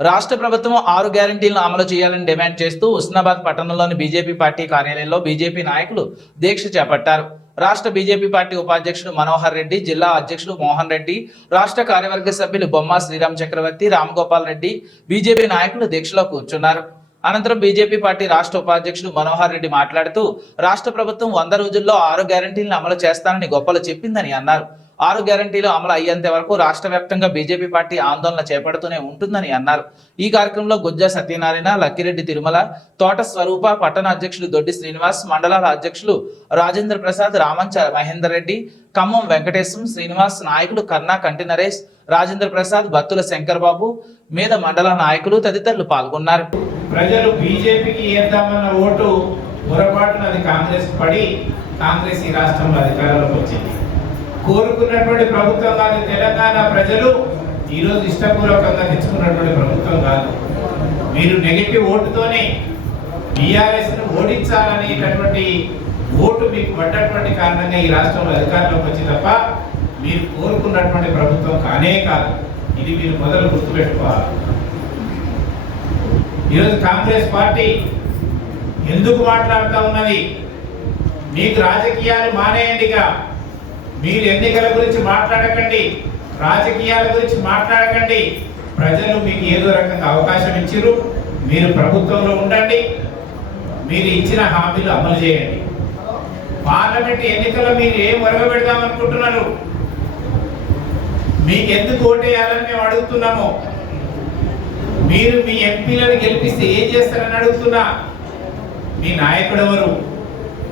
రాష్ట్ర ప్రభుత్వం ఆరు గ్యారంటీలను అమలు చేయాలని డిమాండ్ చేస్తూ ఉస్నాబాద్ పట్టణంలోని బీజేపీ పార్టీ కార్యాలయంలో బీజేపీ నాయకులు దీక్ష చేపట్టారు. రాష్ట్ర బీజేపీ పార్టీ ఉపాధ్యక్షుడు మనోహర్ రెడ్డి జిల్లా అధ్యక్షుడు మోహన్ రెడ్డి రాష్ట్ర కార్యవర్గ సభ్యులు బొమ్మ శ్రీరామ్ చక్రవర్తి రామ్గోపాల్ రెడ్డి బీజేపీ నాయకులు దీక్షలో కూర్చున్నారు. అనంతరం బీజేపీ పార్టీ రాష్ట్ర ఉపాధ్యక్షుడు మనోహర్ రెడ్డి మాట్లాడుతూ రాష్ట్ర ప్రభుత్వం వంద రోజుల్లో ఆరు గ్యారంటీలను అమలు చేస్తానని గొప్పలు చెప్పిందని అన్నారు. ఆరు గ్యారంటీలు అమలు అయ్యేంత వరకు రాష్ట్ర వ్యాప్తంగా బీజేపీ పార్టీ ఆందోళన చేపడుతూనే ఉంటుందని అన్నారు. ఈ కార్యక్రమంలో గుజ్జా సత్యనారాయణ లక్కిరెడ్డి తిరుమల తోట స్వరూప పట్టణ అధ్యక్షులు దొడ్డి శ్రీనివాస్ మండలాల అధ్యక్షులు రాజేంద్ర ప్రసాద్ రామంచ మహేందర్ రెడ్డి ఖమ్మం వెంకటేశం శ్రీనివాస్ నాయకులు కర్ణా కంటి నరేష్ రాజేంద్ర ప్రసాద్ బత్తుల శంకర్ బాబు మీద మండల నాయకులు తదితరులు పాల్గొన్నారు. ప్రజలు బీజేపీకి వేద్దామన్న ఓటు పొరపాటున అది కాంగ్రెస్ పడి కాంగ్రెస్ ఈ రాష్ట్రంలో అధికారంలోకి వచ్చింది. కోరుకున్నటువంటి ప్రభుత్వం కాదు. తెలంగాణ ప్రజలు ఈరోజు ఇష్టపూర్వకంగా తెచ్చుకున్నటువంటి ప్రభుత్వం కాదు. మీరు నెగిటివ్ ఓటుతోనే బీఆర్ఎస్ను ఓడించాలనేటటువంటి ఓటు మీకు పడ్డటువంటి కారణంగా ఈ రాష్ట్రంలో అధికారంలోకి వచ్చి తప్ప మీరు కోరుకున్నటువంటి ప్రభుత్వం కానే కాదు. ఇది మీరు మొదలు గుర్తుపెట్టుకోవాలి. ఈరోజు కాంగ్రెస్ పార్టీ ఎందుకు మాట్లాడుతూ ఉన్నది? మీకు రాజకీయాలు మానేయండిగా. మీరు ఎన్నికల గురించి మాట్లాడకండి రాజకీయాల గురించి మాట్లాడకండి. ప్రజలు మీకు ఏదో రకంగా అవకాశం ఇచ్చిర్రు. మీరు ప్రభుత్వంలో ఉండండి. మీరు ఇచ్చిన హామీలు అమలు చేయండి. పార్లమెంట్ ఎన్నికల్లో మీరు ఏం ఒరగబెడదాం అనుకుంటున్నారు? మీకు ఎందుకు ఓటేయాలని మేము అడుగుతున్నాము. మీరు మీ ఎంపీలను గెలిపిస్తే ఏం చేస్తారని అడుగుతున్నా. మీ నాయకుడు ఎవరు?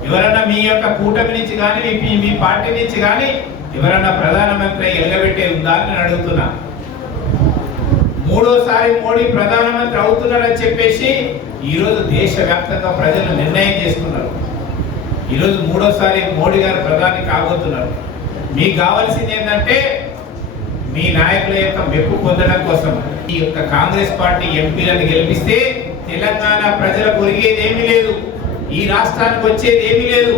ఎవరన్నా మీ యొక్క కూటమి నుంచి కానీ మీ మీ పార్టీ నుంచి కానీ ఎవరన్నా ప్రధానమంత్రి ఎలగబెట్టే ఉందా అని నేను అడుగుతున్నా. మూడోసారి మోడీ ప్రధానమంత్రి అవుతున్నారని చెప్పేసి ఈరోజు దేశవ్యాప్తంగా ప్రజలు నిర్ణయం చేసుకున్నారు. ఈరోజు మూడోసారి మోడీ గారు ప్రధాని కాబోతున్నారు. మీకు కావాల్సింది ఏంటంటే మీ నాయకుల యొక్క మెప్పు పొందడం కోసం. ఈ యొక్క కాంగ్రెస్ పార్టీ ఎంపీలను గెలిపిస్తే తెలంగాణ ప్రజలకు ఒరిగేది ఏమీ లేదు. ఈ రాష్ట్రానికి వచ్చేది ఏమీ లేదు.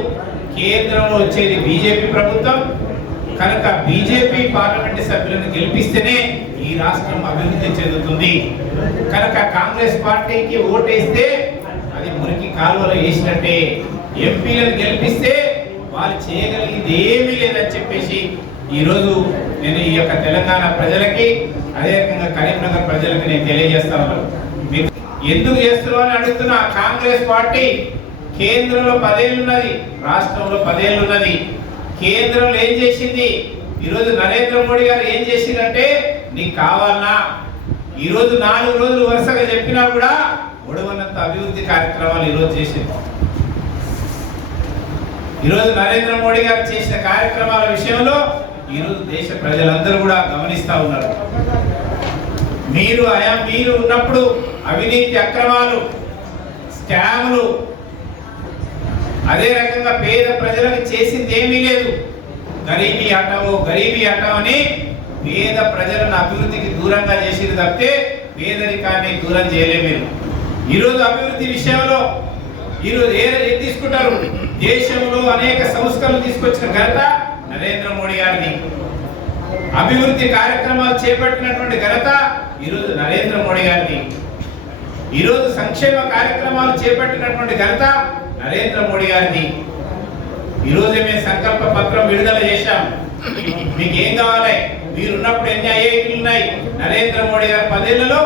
కేంద్రంలో వచ్చేది బీజేపీ ప్రభుత్వం. కనుక బీజేపీ పార్లమెంట్ సభ్యులను గెలిపిస్తేనే ఈ రాష్ట్రం అభివృద్ధి చెందుతుంది. కనుక కాంగ్రెస్ పార్టీకి ఓటేస్తే అది మురికి కాలువలో వేసినట్టే. ఎంపీలను గెలిపిస్తే వాళ్ళు చేయగలిగింది ఏమీ లేదని చెప్పేసి ఈరోజు నేను ఈ యొక్క తెలంగాణ ప్రజలకి అదే రకంగా కరీంనగర్ ప్రజలకి నేను తెలియజేస్తాను మీరు ఎందుకు చేస్తున్నారు అని అడుగుతున్నా కాంగ్రెస్ పార్టీ కేంద్రంలో పదేళ్ళు ఉన్నది రాష్ట్రంలో పదేళ్ళు ఉన్నది కేంద్రంలో ఏం చేసింది? ఈరోజు నరేంద్ర మోడీ గారు ఏం చేసిందంటే నీకు కావాలన్నా ఈరోజు నాలుగు రోజులు వరుసగా చెప్పినా కూడా ఒడవనంత అభివృద్ధి కార్యక్రమాలు ఈరోజు చేసింది. ఈరోజు నరేంద్ర మోడీ గారు చేసిన కార్యక్రమాల విషయంలో ఈరోజు దేశ ప్రజలందరూ కూడా గమనిస్తూ ఉన్నారు. మీరు అయా మీరు ఉన్నప్పుడు అవినీతి అక్రమాలు స్కాములు అదే రకంగా పేద ప్రజలకు చేసింది ఏమీ లేదు. గరీబీ హటావో గరీబీ హటావో అని పేద ప్రజలను అభివృద్ధికి దూరంగా చేసేది తప్పితే పేదరికాన్ని దూరం చేయలేము ఈరోజు అభివృద్ధి విషయంలో ఈరోజు ఏ తీసుకుంటారు? దేశంలో అనేక సంస్థలు తీసుకొచ్చిన ఘనత నరేంద్ర మోడీ గారిని అభివృద్ధి కార్యక్రమాలు చేపట్టినటువంటి ఘనత ఈరోజు నరేంద్ర మోడీ గారిని ఈరోజు సంక్షేమ కార్యక్రమాలు చేపట్టినటువంటి ఘనత నరేంద్ర మోడీ గారిని ఈరోజు మేము సంకల్ప పత్రం విడుదల చేశాం. మీకు ఏం కావాలి? మీరున్నప్పుడు ఎన్ని ఐఐటీలు ఉన్నాయి? నరేంద్ర మోడీ గారు పదేళ్ళలో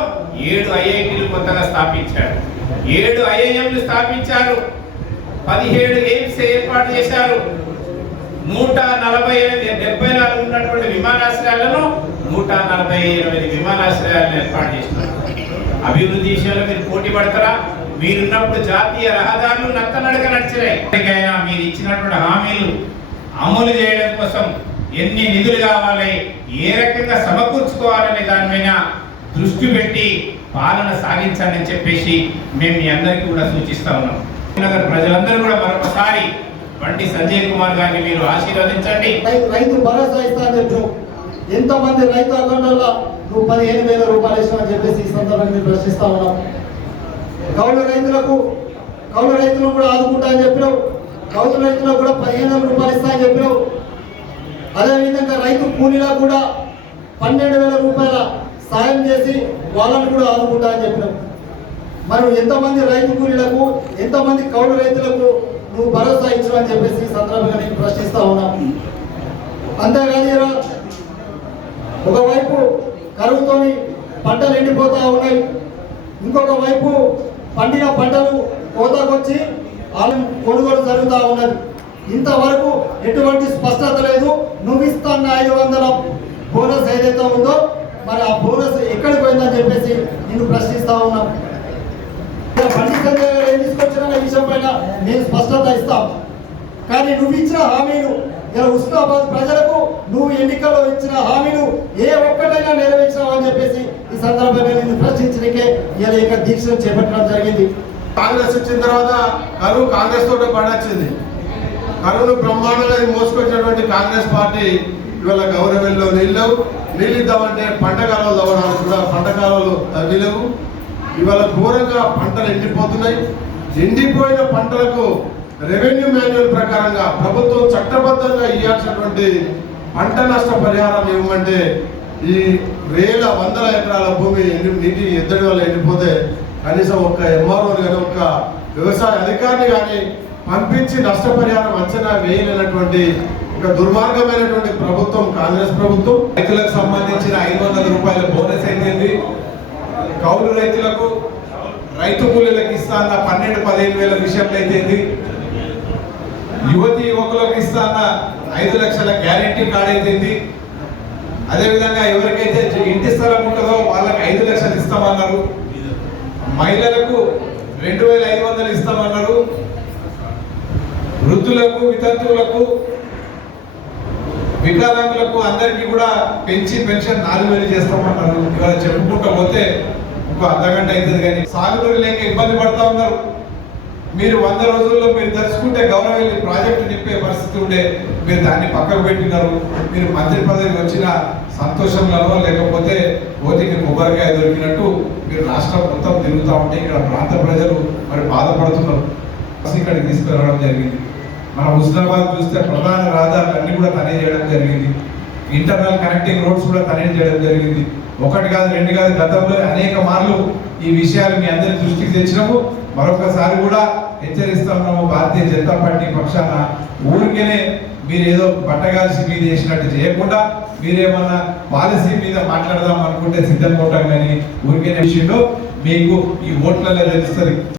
ఏడు ఐఐటీలు కొత్తగా స్థాపించారు. ఏడు ఐఐఎంలు స్థాపించారు. పదిహేడు ఎయిమ్స్ ఏర్పాటు చేశారు. నూట నలభై ఎనిమిది డెబ్బై నాలుగు ఉన్నటువంటి విమానాశ్రయాలను నూట నలభై ఎనిమిది విమానాశ్రయాలను ఏర్పాటు చేసినారు అభివృద్ధి విషయంలో మీరు పోటీ పడతారా? మీరున్నప్పుడు జాతీయ రహదారులు నత్తనడక నడిచినాయి. ఇప్పటికైనా మీరు ఇచ్చినటువంటి హామీలు అమలు చేయడం కోసం ఎన్ని నిధులు కావాలి ఏ రకంగా సమకూర్చుకోవాలనే దానిపైన దృష్టి పెట్టి పాలన సాగించండి అని చెప్పేసి మేము మీ అందరికీ కూడా సూచిస్తా ఉన్నాం. నగర్ ప్రజలందరూ కూడా మరొకసారి బండి సంజయ్ కుమార్ గారిని మీరు ఆశీర్వదించండి. రైతు రైతు భరోసా ఇస్తాను ఎంతో మంది రైతు అకౌంట్లలో నువ్వు పదిహేను వేల రూపాయలు ఇస్తామని చెప్పేసి ఈ సందర్భంగా ప్రశ్నిస్తా ఉన్నాం. కౌలు రైతులకు కౌలు రైతులను కూడా ఆదుకుంటా అని చెప్పినావు. కౌలు రైతులకు కూడా పదిహేను వందల రూపాయలు ఇస్తా అని చెప్పినావు. అదేవిధంగా రైతు కూలీలా కూడా పన్నెండు వేల రూపాయల సాయం చేసి వాళ్ళని కూడా ఆదుకుంటా అని చెప్పినాం మనం ఎంతమంది రైతు కూలీలకు ఎంతమంది కౌలు రైతులకు నువ్వు భరోసా ఇచ్చు అని చెప్పేసి ఈ సందర్భంగా నేను ప్రశ్నిస్తా ఉన్నా. అంతేగాని ఒకవైపు కరువుతోని పంటలు ఎండిపోతా ఉన్నాయి. ఇంకొక వైపు పండిన పంటలు కోతకొచ్చి ఆలయం కొనుగోలు జరుగుతూ ఉన్నది. ఇంతవరకు ఎటువంటి స్పష్టత లేదు. నువ్వు ఇస్తాన్న ఐదు వందల బోనస్ ఏదైతే ఉందో మరి ఆ బోనస్ ఎక్కడికి పోయిందని చెప్పేసి నేను ప్రశ్నిస్తా ఉన్నాం. ఇలా ఏం తీసుకొచ్చినా విషయం పైన నేను స్పష్టత ఇస్తాం కానీ నువ్వు ఇచ్చిన హామీలు ఇలా ఉస్మాబాద్ ప్రజలకు నువ్వు ఎన్నికల్లో ఇచ్చిన హామీలు ఏ ఒక్కటైనా నెరవేర్చావు అని చెప్పేసి ఈ సందర్భంగా నేను ప్రశ్నించడానికే ఇలా ఇక దీక్షను చేపట్టడం జరిగింది. కాంగ్రెస్ వచ్చిన తర్వాత కరువు కాంగ్రెస్ తోటే పడొచ్చింది. కరువును బ్రహ్మాండంగా మోసుకొచ్చినటువంటి కాంగ్రెస్ పార్టీ ఇవాళ గౌరవంలో నీళ్ళు నీళ్ళు ఇద్దామంటే పంట కాలువలు తవ్వడానికి కూడా పంట కాలువలు తవ్విలేవు. ఇవాళ ఘోరంగా పంటలు ఎండిపోతున్నాయి. ఎండిపోయిన పంటలకు రెవెన్యూ మాన్యువల్ ప్రకారంగా ప్రభుత్వం చట్టబద్ధంగా ఇవ్వాల్సినటువంటి పంట నష్ట పరిహారం ఇవ్వమంటే ఈ వేల వందల ఎకరాల భూమి నీటి ఎద్దడి వల్ల ఎండిపోతే కనీసం ఒక్క ఎంఆర్ఓ కానీ ఒక్క వ్యవసాయ అధికారిని కానీ పంపించి నష్టపరిహారం అంచనా వేయలేనటువంటి ఒక దుర్మార్గమైనటువంటి ప్రభుత్వం కాంగ్రెస్ ప్రభుత్వం. రైతులకు సంబంధించిన ఐదు వందల రూపాయల బోనస్ అయిపోయింది. కౌలు రైతులకు రైతు కూలీలకు ఇస్తాన్న పన్నెండు పదిహేను వేల విషయంలో అయితేంది యువతి యువకులకు ఇస్తాన్న ఐదు లక్షల గ్యారెంటీ కార్డ్ అయితే అదేవిధంగా ఎవరికైతే ఇంటి స్థలం ఉంటుందో వాళ్ళకి ఐదు లక్షలు ఇస్తామన్నారు. మహిళలకు రెండు వేల ఐదు వందలు ఇస్తామన్నారు. వృద్ధులకు వితంతువులకు వికలాంగులకు అందరికీ కూడా పెంచి పెన్షన్ నాలుగు వేలు చేస్తామన్నారు. ఇవాళ చెప్పుకుంటూ పోతే ఇంకో అర్ధగంట అవుతుంది కానీ సాగునీరు లేక ఇబ్బంది పడతా ఉన్నారు. మీరు వంద రోజుల్లో మీరు తెలుసుకుంటే గౌరవ ప్రాజెక్టు నింపే పరిస్థితి ఉండే మీరు దాన్ని పక్కకు పెట్టినారు. మీరు మంత్రి పదవి వచ్చిన సంతోషంలో లేకపోతే ఓటికి కొబ్బరికాయ దొరికినట్టు మీరు రాష్ట్రం మొత్తం తిరుగుతూ ఉంటే ఇక్కడ ప్రాంత ప్రజలు మరి బాధపడుతున్నారు. ఇక్కడికి తీసుకురావడం జరిగింది. మన హుస్నాబాద్ చూస్తే ప్రధాన రహదారులు అన్నీ కూడా తనే చేయడం జరిగింది. ఇంటర్నల్ కనెక్టింగ్ రోడ్స్ కూడా కనెక్ట్ చేయడం జరిగింది. ఒకటి కాదు రెండు కాదు గతంలో అనేక మార్లు ఈ విషయాలు మీ అందరి దృష్టికి తెచ్చినాము. మరొకసారి కూడా హెచ్చరిస్తా ఉన్నాము భారతీయ జనతా పార్టీ పక్షాన. ఊరికేనే మీరు ఏదో బట్టగాల్సి మీద చేసినట్టు చేయకుండా మీరేమన్నా పాలసీ మీద మాట్లాడదాం అనుకుంటే సిద్ధంగా ఉంటాం కానీ ఊరికేనే విషయంలో మీకు ఈ ఓట్లలో తెలుస్తుంది